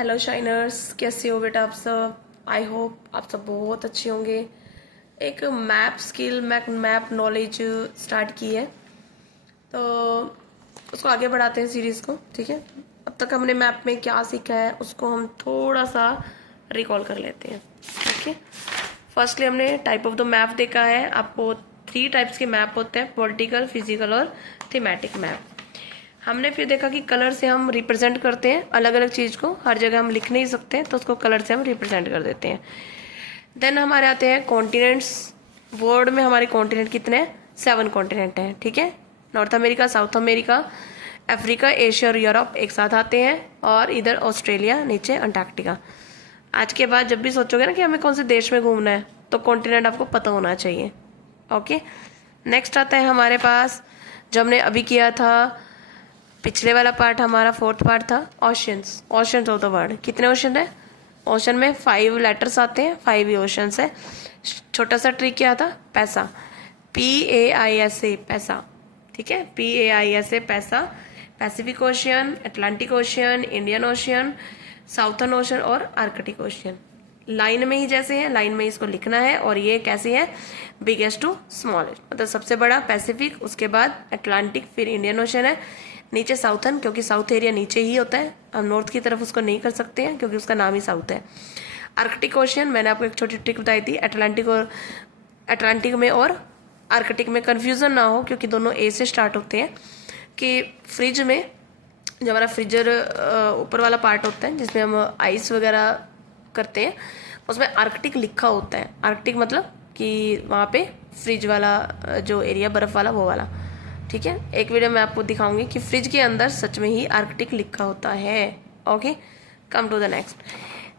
Hello Shiners, कैसे हो बेटा आप सब। आई होप आप सब बहुत अच्छे होंगे। एक map skill map knowledge start की है, तो उसको आगे बढ़ाते हैं सीरीज़ को। ठीक है, अब तक हमने मैप में क्या सीखा है उसको हम थोड़ा सा रिकॉल कर लेते हैं। ओके, फर्स्टली हमने टाइप ऑफ द मैप देखा है। आपको 3 टाइप्स के मैप होते हैं, पॉलिटिकल, फिजिकल और थीमेटिक मैप। हमने फिर देखा कि कलर से हम रिप्रेजेंट करते हैं अलग अलग चीज़ को। हर जगह हम लिख नहीं सकते, तो उसको कलर से हम रिप्रेजेंट कर देते हैं। देन हमारे आते हैं कॉन्टिनेंट्स। वर्ल्ड में हमारे कॉन्टिनेंट कितने हैं? 7 कॉन्टिनेंट हैं। ठीक है, north America, south America, Africa, Asia और यूरोप एक साथ आते हैं, और इधर ऑस्ट्रेलिया, नीचे अंटार्कटिका। आज के बाद जब भी सोचोगे ना कि हमें कौन से देश में घूमना है, तो कॉन्टिनेंट आपको पता होना चाहिए। ओके, नेक्स्ट आता है हमारे पास, जो हमने अभी किया था, पिछले वाला पार्ट हमारा 4th पार्ट था, oceans. Oceans of the world, कितने ओशन है? ओशन में 5 लेटर्स आते हैं, 5 ही ओशंस है। छोटा सा ट्रिक क्या था? पैसा, PAISA, पैसा। ठीक है, PAISA, पैसा। Pacific ocean, Atlantic ocean, Indian ocean, southern ocean और आर्कटिक ओशियन। लाइन में ही जैसे है, लाइन में इसको लिखना है। और ये कैसे है? बिगेस्ट टू स्मॉलेस्ट, मतलब सबसे बड़ा पैसिफिक, उसके बाद अटलांटिक, फिर इंडियन ओशन है, नीचे साउथर्न, क्योंकि साउथ एरिया नीचे ही होता है। हम नॉर्थ की तरफ उसको नहीं कर सकते हैं क्योंकि उसका नाम ही साउथ है। आर्कटिक ओशियन, मैंने आपको एक छोटी ट्रिक बताई थी, अटलांटिक में और आर्कटिक में कंफ्यूजन ना हो, क्योंकि दोनों ए से स्टार्ट होते हैं। कि फ्रिज में जो हमारा फ्रीजर ऊपर वाला पार्ट होता है जिसमें हम आइस वगैरह करते हैं, उसमें आर्कटिक लिखा होता है। आर्कटिक मतलब कि वहाँ पे फ्रिज वाला जो एरिया, बर्फ वाला, वो वाला। ठीक है, एक वीडियो में आपको दिखाऊंगी कि फ्रिज के अंदर सच में ही आर्कटिक लिखा होता है। Okay, come to the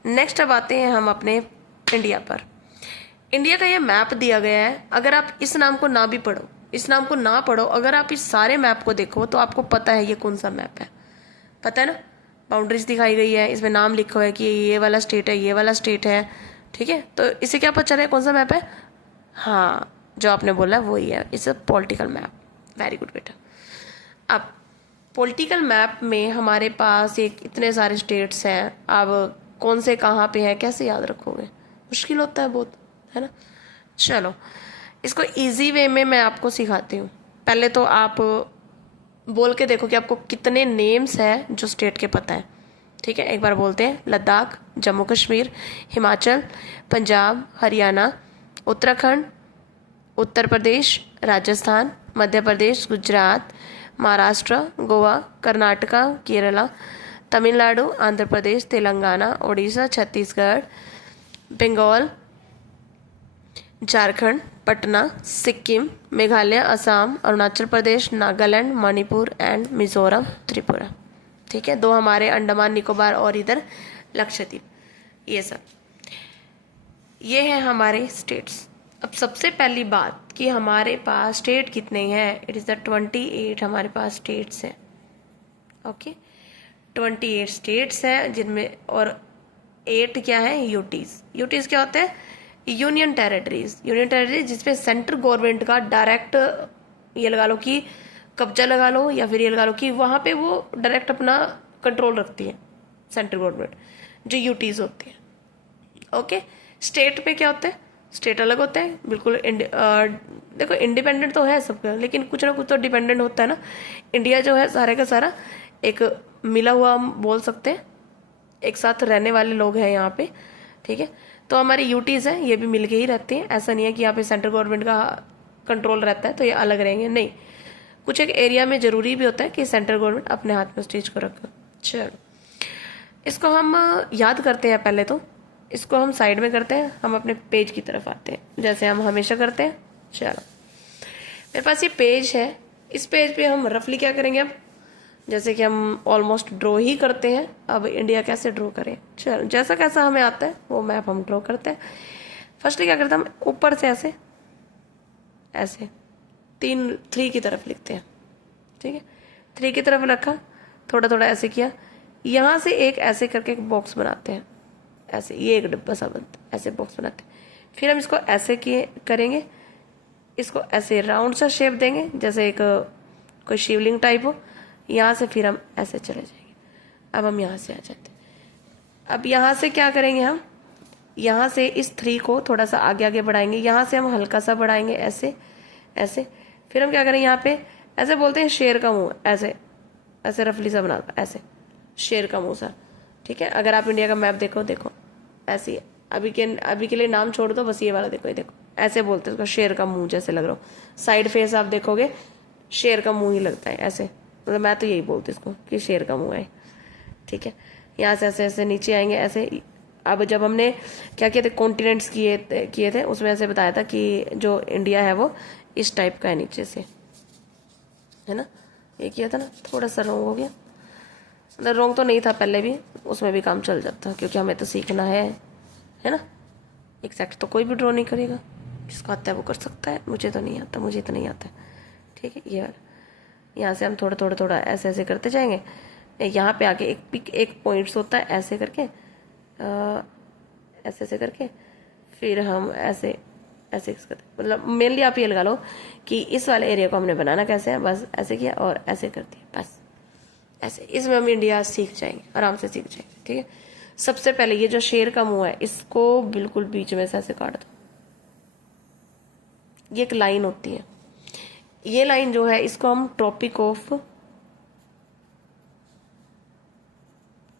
next अब आते हैं हम अपने इंडिया पर। इंडिया का ये मैप दिया गया है। अगर आप इस नाम को ना भी पढ़ो, इस नाम को ना पढ़ो, अगर आप इस सारे मैप को देखो तो आपको पता है ये कौन सा मैप है। पता है ना, बाउंड्रीज दिखाई गई है, इसमें नाम लिखा हुआ है कि ये वाला स्टेट है, ये वाला स्टेट है। ठीक है, तो इससे क्या पता चल रहा है कौन सा मैप है? हाँ, जो आपने बोला वही है, it's a political map. Very good बेटा। अब पॉलिटिकल मैप में हमारे पास एक इतने सारे स्टेट्स हैं। अब कौन से कहाँ पे हैं, कैसे याद रखोगे? मुश्किल होता है बहुत, है ना। चलो, इसको इजी वे में मैं आपको सिखाती हूँ। पहले तो आप बोल के देखो कि आपको कितने नेम्स हैं जो स्टेट के पता है। ठीक है, एक बार बोलते हैं। लद्दाख, जम्मू कश्मीर, हिमाचल, पंजाब, हरियाणा, उत्तराखंड, उत्तर प्रदेश, राजस्थान, मध्य प्रदेश, गुजरात, महाराष्ट्र, गोवा, कर्नाटका, केरला, तमिलनाडु, आंध्र प्रदेश, तेलंगाना, उड़ीसा, छत्तीसगढ़, बंगाल, झारखंड, पटना, सिक्किम, मेघालय, असम, अरुणाचल प्रदेश, नागालैंड, मणिपुर एंड मिजोरम, त्रिपुरा। ठीक है, 2 हमारे अंडमान निकोबार और इधर लक्षद्वीप। ये सब ये है हमारे स्टेट्स। अब सबसे पहली बात कि हमारे पास स्टेट कितने हैं? इट इज़ द 28 हमारे पास स्टेट्स हैं। ओके, 28 स्टेट्स हैं जिनमें, और 8 क्या है? यूटीज। यूटीज क्या होते हैं? Union territories. यूनियन टेरिटरीज जिसपे सेंट्रल गवर्नमेंट का डायरेक्ट, ये लगा लो कि कब्जा लगा लो, या फिर ये लगा लो कि वहाँ पे वो डायरेक्ट अपना कंट्रोल रखती है सेंट्रल गवर्नमेंट, जो यूटीज होती है। ओके, स्टेट पे क्या होते हैं? स्टेट अलग होते हैं बिल्कुल। देखो, इंडिपेंडेंट तो है सबका, लेकिन कुछ ना कुछ तो डिपेंडेंट होता है ना। इंडिया जो है सारे का सारा एक मिला हुआ, हम बोल सकते हैं, एक साथ रहने वाले लोग हैं यहाँ पे। ठीक है, तो हमारी यूटीज हैं, ये भी मिलके ही रहती हैं। ऐसा नहीं है कि यहाँ पे सेंट्रल गवर्नमेंट का कंट्रोल रहता है तो ये अलग रहेंगे, नहीं। कुछ एक एरिया में जरूरी भी होता है कि सेंट्रल गवर्नमेंट अपने हाथ में उस चीज को रखे। चलो, इसको हम याद करते हैं। पहले तो इसको हम साइड में करते हैं, हम अपने पेज की तरफ आते हैं जैसे हम हमेशा करते हैं। चलो, मेरे पास ये पेज है। इस पेज पे हम रफली क्या करेंगे? अब जैसे कि हम ऑलमोस्ट ड्रॉ ही करते हैं। अब इंडिया कैसे ड्रॉ करें? चलो, जैसा कैसा हमें आता है वो मैप हम ड्रॉ करते हैं। फर्स्टली क्या करते हैं, हम ऊपर से ऐसे ऐसे 3 की तरफ लिखते हैं। ठीक है, 3 की तरफ रखा, थोड़ा थोड़ा ऐसे किया, यहाँ से एक ऐसे करके एक बॉक्स बनाते हैं। ऐसे, ये एक डिब्बा सा बनता है, ऐसे बॉक्स बनाते हैं। फिर हम इसको ऐसे किए करेंगे, इसको ऐसे राउंड सा शेप देंगे जैसे एक कोई शिवलिंग टाइप हो। यहाँ से फिर हम ऐसे चले जाएंगे। अब हम यहाँ से आ जाते हैं। अब यहाँ से क्या करेंगे हम, यहाँ से इस 3 को थोड़ा सा आगे आगे बढ़ाएंगे, यहाँ से हम हल्का सा बढ़ाएंगे ऐसे ऐसे। फिर हम क्या करेंगे, यहाँ पे ऐसे बोलते हैं शेर का मुंह, ऐसे ऐसे रफली सा बना, ऐसे शेर का मुंह सा, ठीक है। अगर आप इंडिया का मैप देखो, देखो ऐसी है। अभी के लिए नाम छोड़ दो, बस ये वाला देखो, ये देखो ऐसे बोलते हैं उसको, शेर का मुंह जैसे लग रहा हो। साइड फेस आप देखोगे शेर का मुंह ही लगता है ऐसे, मतलब मैं तो यही बोलती हूँ इसको कि शेर का मुंह है, ठीक है। यहाँ से ऐसे ऐसे नीचे आएंगे ऐसे। अब जब हमने क्या किए थे, कॉन्टिनेंट्स किए थे, उसमें ऐसे बताया था कि जो इंडिया है वो इस टाइप का है नीचे से, है ना। ये किया था ना, थोड़ा सा रॉन्ग हो गया, मतलब रॉन्ग तो नहीं था पहले भी, उसमें भी काम चल जाता क्योंकि हमें तो सीखना है ना। एग्जैक्ट तो कोई भी ड्रॉ नहीं करेगा, जिसको आता है वो कर सकता है, मुझे तो नहीं आता, मुझे तो नहीं आता है, ठीक है। ये यहाँ से हम थोड़ा ऐसे ऐसे करते जाएंगे। यहाँ पे आके एक पॉइंट्स होता है ऐसे करके, ऐसे ऐसे करके, फिर हम ऐसे ऐसे करते, मतलब मेनली आप ये लगा लो कि इस वाले एरिया को हमने बनाना कैसे है, बस ऐसे किया और ऐसे कर दिया, बस ऐसे। इसमें हम इंडिया सीख जाएंगे, आराम से सीख जाएंगे, ठीक है। सबसे पहले ये जो शेर का मुंह है, इसको बिल्कुल बीच में से ऐसे काट दो। ये एक लाइन होती है, ये लाइन जो है इसको हम ट्रॉपिक ऑफ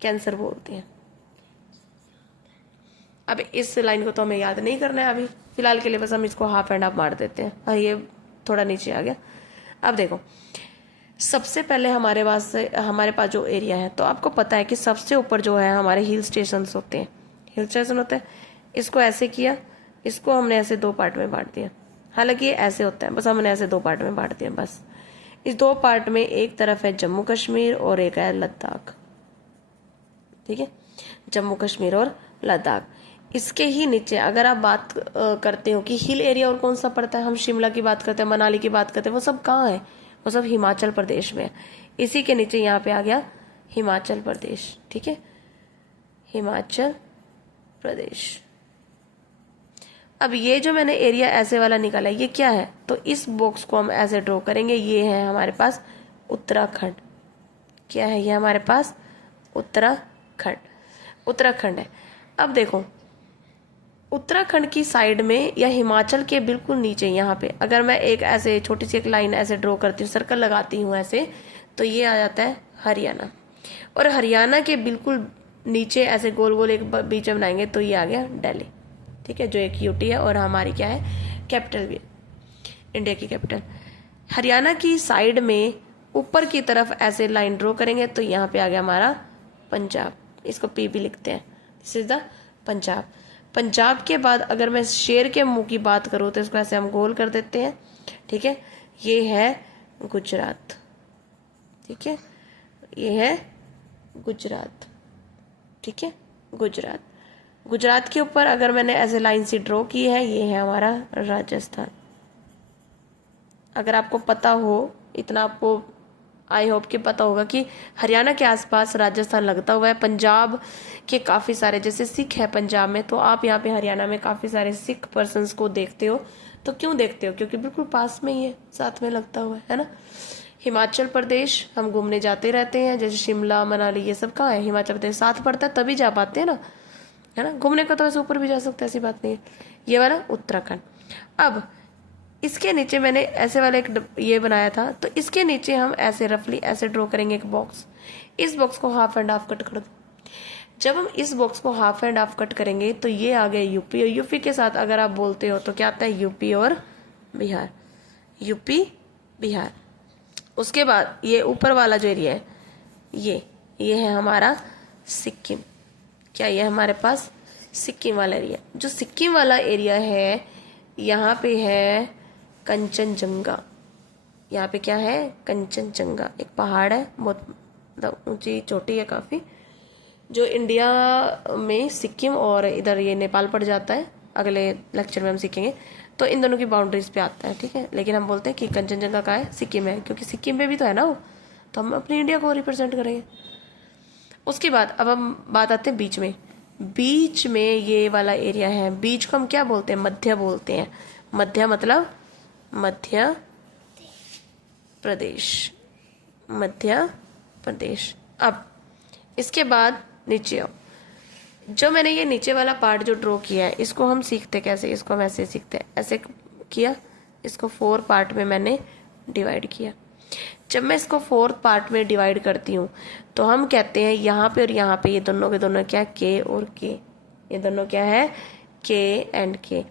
कैंसर बोलते हैं। अब इस लाइन को तो हमें याद नहीं करना है अभी फिलहाल के लिए, बस हम इसको हाफ एंड हाफ मार देते हैं। और ये थोड़ा नीचे आ गया। अब देखो, सबसे पहले हमारे पास जो एरिया है, तो आपको पता है कि सबसे ऊपर जो है हमारे हिल स्टेशन होते हैं, हिल स्टेशन होते हैं। इसको ऐसे किया, इसको हमने ऐसे 2 पार्ट में बांट दिया। हालांकि ये ऐसे होता है, बस हमने ऐसे 2 पार्ट में बांट दिया बस। इस 2 पार्ट में एक तरफ है जम्मू कश्मीर और एक है लद्दाख, ठीक है, जम्मू कश्मीर और लद्दाख। इसके ही नीचे अगर आप बात करते हो कि हिल एरिया और कौन सा पड़ता है, हम शिमला की बात करते हैं, मनाली की बात करते हैं, वो सब कहाँ है, वो सब हिमाचल प्रदेश में है। इसी के नीचे यहाँ पे आ गया हिमाचल प्रदेश, ठीक है, हिमाचल प्रदेश। अब ये जो मैंने एरिया ऐसे वाला निकाला, ये क्या है, तो इस बॉक्स को हम ऐसे ड्रॉ करेंगे। ये है हमारे पास उत्तराखंड, क्या है ये हमारे पास उत्तराखंड, उत्तराखंड है। अब देखो, उत्तराखंड की साइड में या हिमाचल के बिल्कुल नीचे यहाँ पे अगर मैं एक ऐसे छोटी सी एक लाइन ऐसे ड्रॉ करती हूँ, सर्कल लगाती हूँ ऐसे, तो ये आ जाता है हरियाणा। और हरियाणा के बिल्कुल नीचे ऐसे गोल गोल एक बीच में बनाएंगे तो ये आ गया दिल्ली, ठीक है, जो एक यूटी है और हमारी क्या है, कैपिटल भी, इंडिया की कैपिटल। हरियाणा की साइड में ऊपर की तरफ ऐसे लाइन ड्रॉ करेंगे तो यहाँ पे आ गया हमारा पंजाब, इसको पी भी लिखते हैं, this is the Punjab. Punjab के बाद अगर मैं शेर के मुंह की बात करूं तो इसको ऐसे हम गोल कर देते हैं, ठीक है, ये है गुजरात, ठीक है, ये है गुजरात, ठीक है, गुजरात। गुजरात के ऊपर अगर मैंने ऐसे लाइन सी ड्रॉ की है, ये है हमारा राजस्थान। अगर आपको पता हो, इतना आपको आई होप कि पता होगा कि हरियाणा के आसपास राजस्थान लगता हुआ है। पंजाब के काफ़ी सारे, जैसे सिख है पंजाब में, तो आप यहाँ पे हरियाणा में काफ़ी सारे सिख पर्सन्स को देखते हो। तो क्यों देखते हो, क्योंकि बिल्कुल पास में ही है, साथ में लगता हुआ है ना। हिमाचल प्रदेश हम घूमने जाते रहते हैं, जैसे शिमला मनाली ये सब कहाँ है, हिमाचल प्रदेश साथ पड़ता है तभी जा पाते हैं ना, है ना। घूमने का तो ऐसे ऊपर भी जा सकते हैं, ऐसी बात नहीं है। ये वाला उत्तराखंड। अब इसके नीचे मैंने ऐसे वाला एक ये बनाया था, तो इसके नीचे हम ऐसे रफली ऐसे ड्रॉ करेंगे एक बॉक्स। इस बॉक्स को हाफ एंड हाफ कट कर दो। जब हम इस बॉक्स को हाफ एंड हाफ कट करेंगे तो ये आ गया यूपी, और यूपी के साथ अगर आप बोलते हो तो क्या आता है, यूपी और बिहार, यूपी बिहार। उसके बाद ये ऊपर वाला जो एरिया है, ये है हमारा सिक्किम। क्या ये हमारे पास सिक्किम वाला एरिया, जो सिक्किम वाला एरिया है, यहाँ पे है कंचनजंगा। यहाँ पे क्या है, कंचनजंगा, एक पहाड़ है, बहुत मतलब ऊंची चोटी है काफ़ी, जो इंडिया में सिक्किम और इधर ये नेपाल पड़ जाता है। अगले लेक्चर में हम सीखेंगे, तो इन दोनों की बाउंड्रीज पे आता है, ठीक है। लेकिन हम बोलते हैं कि कंचनजंगा का है, सिक्किम है, क्योंकि सिक्किम में भी तो है ना वो, तो हम अपनी इंडिया को रिप्रेजेंट करेंगे। उसके बाद अब हम बात आते हैं बीच में। बीच में ये वाला एरिया है, बीच को हम क्या बोलते हैं, मध्य बोलते हैं। मध्य मतलब मध्य प्रदेश, मध्य प्रदेश। अब इसके बाद नीचे आओ, जो मैंने ये नीचे वाला पार्ट जो ड्रॉ किया है, इसको हम सीखते कैसे, इसको हम ऐसे सीखते हैं, ऐसे किया, इसको 4 पार्ट में मैंने डिवाइड किया। जब मैं इसको 4 पार्ट में डिवाइड करती हूँ तो हम कहते हैं यहाँ पे और यहाँ पे ये दोनों के दोनों क्या, के और के, ये दोनों क्या है, के एंड के।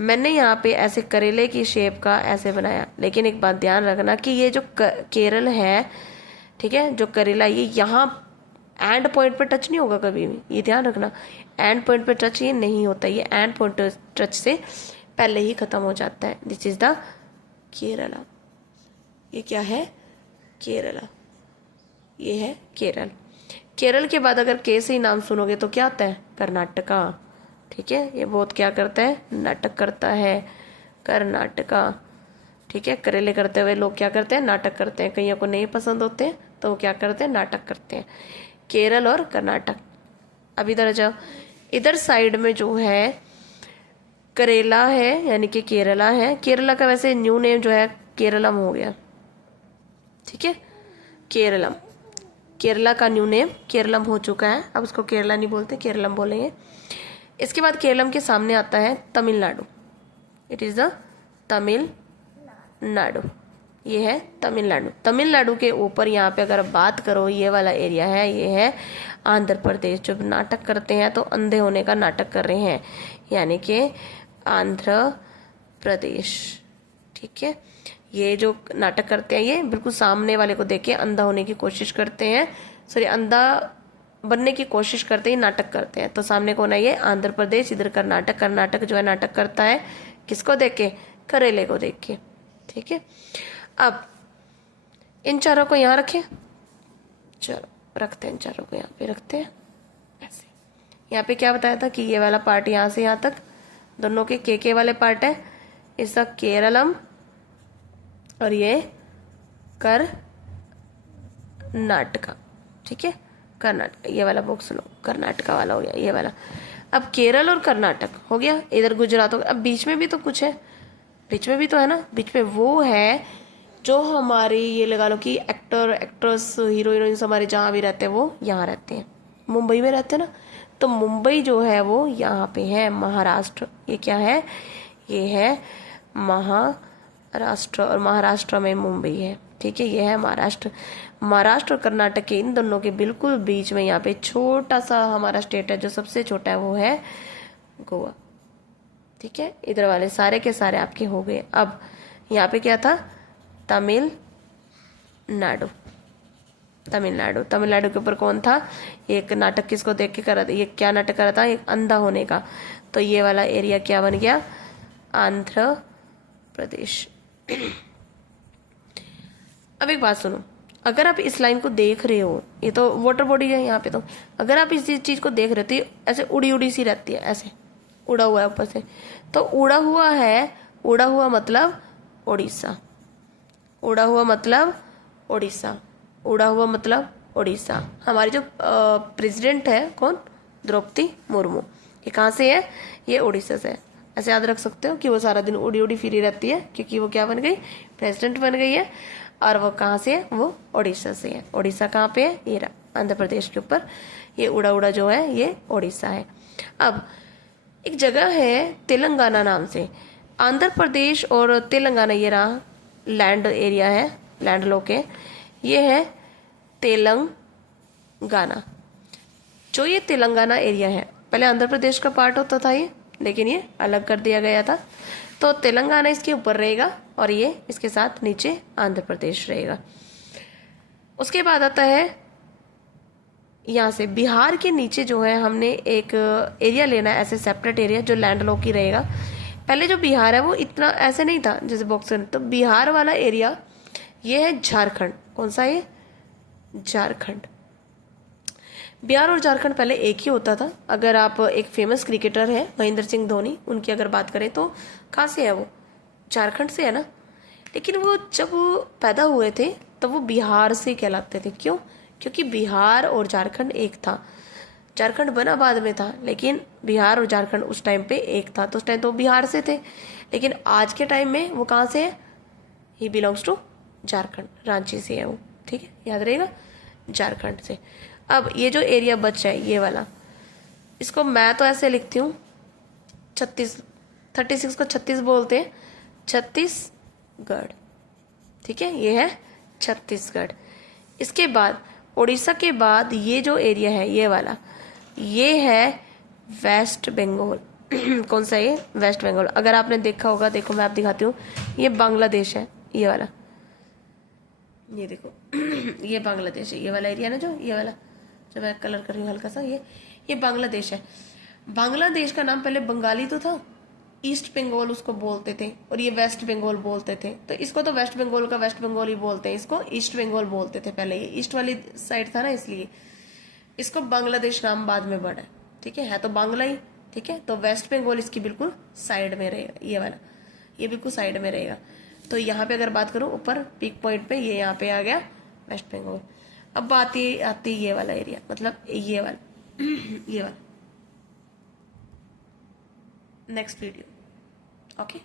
मैंने यहाँ पे ऐसे करेले की शेप का ऐसे बनाया, लेकिन एक बात ध्यान रखना कि ये जो केरल है, ठीक है, जो करेला, ये यहाँ एंड पॉइंट पे टच नहीं होगा कभी भी, ये ध्यान रखना। एंड पॉइंट पे टच ये नहीं होता, ये एंड पॉइंट टच से पहले ही खत्म हो जाता है। दिस इज द केरला, ये क्या है, केरला, ये है केरल। केरल के बाद अगर के से ही नाम सुनोगे तो क्या आता है, कर्नाटका, ठीक है। ये बहुत क्या करता है, नाटक करता है, कर्नाटका, ठीक है। करेले करते हुए लोग क्या करते हैं, नाटक करते हैं। कईयों को नहीं पसंद होते हैं तो वो क्या करते हैं, नाटक करते हैं। केरल और कर्नाटक। अब इधर जाओ, इधर साइड में जो है करेला है, यानी कि केरला है। केरला का वैसे न्यू नेम जो है केरलम हो गया, ठीक है, केरलम। केरला का न्यू नेम केरलम हो चुका है, अब उसको केरला नहीं बोलते, केरलम बोलेंगे। इसके बाद केरलम के सामने आता है Tamil Nadu, it is the Tamil Nadu, ये है तमिलनाडु। तमिलनाडु के ऊपर यहाँ पे अगर बात करो, ये वाला एरिया है, ये है आंध्र प्रदेश। जो नाटक करते हैं तो अंधे होने का नाटक कर रहे हैं, यानी कि आंध्र प्रदेश, ठीक है। ये जो नाटक करते हैं ये बिल्कुल सामने वाले को देख के अंधा होने की कोशिश करते हैं, सॉरी अंधा बनने की कोशिश करते ही नाटक करते हैं। तो सामने कौन है, ये आंध्र प्रदेश, इधर कर्नाटक। कर्नाटक जो है नाटक करता है किसको देख के, करेले को देख के, ठीक है। अब इन चारों को यहाँ रखें, चलो रखते हैं, इन चारों को यहाँ पे रखते हैं ऐसे। यहाँ पे क्या बताया था कि ये वाला पार्ट यहाँ से यहाँ तक दोनों के वाले पार्ट है, इसका केरलम, और ये कर्नाटका, ठीक है, कर्नाटक। ये वाला बॉक्स लो, कर्नाटका वाला हो गया ये वाला। अब केरल और कर्नाटक हो गया, इधर गुजरात हो गया। अब बीच में भी तो कुछ है, बीच में भी तो है ना, बीच में वो है जो हमारी, ये लगा लो कि एक्टर एक्ट्रेस हीरो हीरोइंस हमारे जहाँ भी रहते हैं वो यहाँ रहते हैं, मुंबई में रहते हैं ना। तो मुंबई जो है वो यहाँ पे है, महाराष्ट्र। ये क्या है, ये है महाराष्ट्र, और महाराष्ट्र में मुंबई है, ठीक है। ये है महाराष्ट्र। महाराष्ट्र और कर्नाटक के इन दोनों के बिल्कुल बीच में यहाँ पे छोटा सा हमारा स्टेट है, जो सबसे छोटा है वो है गोवा, ठीक है। इधर वाले सारे के सारे आपके हो गए। अब यहाँ पे क्या था, तमिलनाडु। तमिलनाडु, तमिलनाडु के ऊपर कौन था, एक नाटक किसको देख के करा था, ये क्या नाटक करा था, एक अंधा होने का। तो ये वाला एरिया क्या बन गया, आंध्र प्रदेश। अब एक बात सुनो, अगर आप इस लाइन को देख रहे हो, ये तो वाटर बॉडी है यहाँ पे, तो अगर आप इस चीज को देख रहे हो तो ऐसे उड़ी उड़ी सी रहती है, ऐसे उड़ा हुआ है ऊपर से। तो उड़ा हुआ है, उड़ा हुआ मतलब उड़ीसा, उड़ा हुआ मतलब उड़ीसा, उड़ा हुआ मतलब उड़ीसा। हमारी जो प्रेसिडेंट है कौन, द्रौपदी मुर्मू, ये कहाँ से है, ये उड़ीसा से है। ऐसे याद रख सकते हो कि वो सारा दिन उड़ी उड़ी फिरी रहती है, क्योंकि वो क्या बन गई, प्रेसिडेंट बन गई है। और वो कहाँ से है, वो उड़ीसा से है। उड़ीसा कहाँ पे है, ये आंध्र प्रदेश के ऊपर, ये उड़ा उड़ा जो है ये उड़ीसा है। अब एक जगह है तेलंगाना नाम से, आंध्र प्रदेश और तेलंगाना, ये रहा लैंड एरिया है, लैंड लॉक है, ये है तेलंगाना। जो ये तेलंगाना एरिया है, पहले आंध्र प्रदेश का पार्ट होता था ये, लेकिन ये अलग कर दिया गया था। तो तेलंगाना इसके ऊपर रहेगा और ये इसके साथ नीचे आंध्र प्रदेश रहेगा। उसके बाद आता है यहाँ से बिहार के नीचे जो है, हमने एक एरिया लेना है ऐसे सेपरेट एरिया, जो लैंड लॉक ही रहेगा। पहले जो बिहार है वो इतना ऐसे नहीं था जैसे बॉक्स में, तो बिहार वाला एरिया ये है झारखंड। कौन सा है, झारखंड। बिहार और झारखंड पहले एक ही होता था। अगर आप एक फेमस क्रिकेटर है महेंद्र सिंह धोनी, उनकी अगर बात करें तो कहाँ से है वो, झारखंड से है ना। लेकिन वो जब वो पैदा हुए थे तब वो बिहार से कहलाते थे। क्यों, क्योंकि बिहार और झारखंड एक था। झारखंड बना बाद में था, लेकिन बिहार और झारखंड उस टाइम पे एक था। तो उस टाइम तो बिहार से थे, लेकिन आज के टाइम में वो कहाँ से है, he belongs to Jharkhand, Ranchi से है वो, ठीक है, याद रहेगा, झारखंड से। अब ये जो एरिया बचा है ये वाला, इसको मैं तो ऐसे लिखती हूँ 36 को 36 बोलते हैं, छत्तीसगढ़। ठीक है, ये है छत्तीसगढ़। इसके बाद उड़ीसा के बाद ये जो एरिया है ये वाला, ये है वेस्ट बंगाल। कौन सा ये? वेस्ट बंगाल। अगर आपने देखा होगा, देखो मैं आप दिखाती हूँ, ये बांग्लादेश है ये वाला, ये देखो ये बांग्लादेश है, ये वाला एरिया ना, जो ये वाला जो मैं कलर कर रही हूँ हल्का सा, ये बांग्लादेश है। बांग्लादेश का नाम पहले बंगाली तो था, ईस्ट बंगाल उसको बोलते थे, और ये वेस्ट बंगाल बोलते थे। तो इसको तो वेस्ट बंगाल का वेस्ट बंगाल ही बोलते हैं, इसको ईस्ट बंगाल बोलते थे पहले, ये ईस्ट वाली साइड था ना, इसलिए इसको बांग्लादेश नाम बाद में बढ़ा। ठीक है तो बांग्ला ही। ठीक है, तो वेस्ट बंगाल इसकी बिल्कुल साइड में रहेगा, ये वाला, ये बिल्कुल साइड में रहेगा। तो यहाँ पे अगर बात करूँ ऊपर पीक पॉइंट पे, ये यहाँ पे आ गया वेस्ट बंगाल। अब आती ये वाला एरिया, मतलब ये वाला ये वाला। Next video. ओके।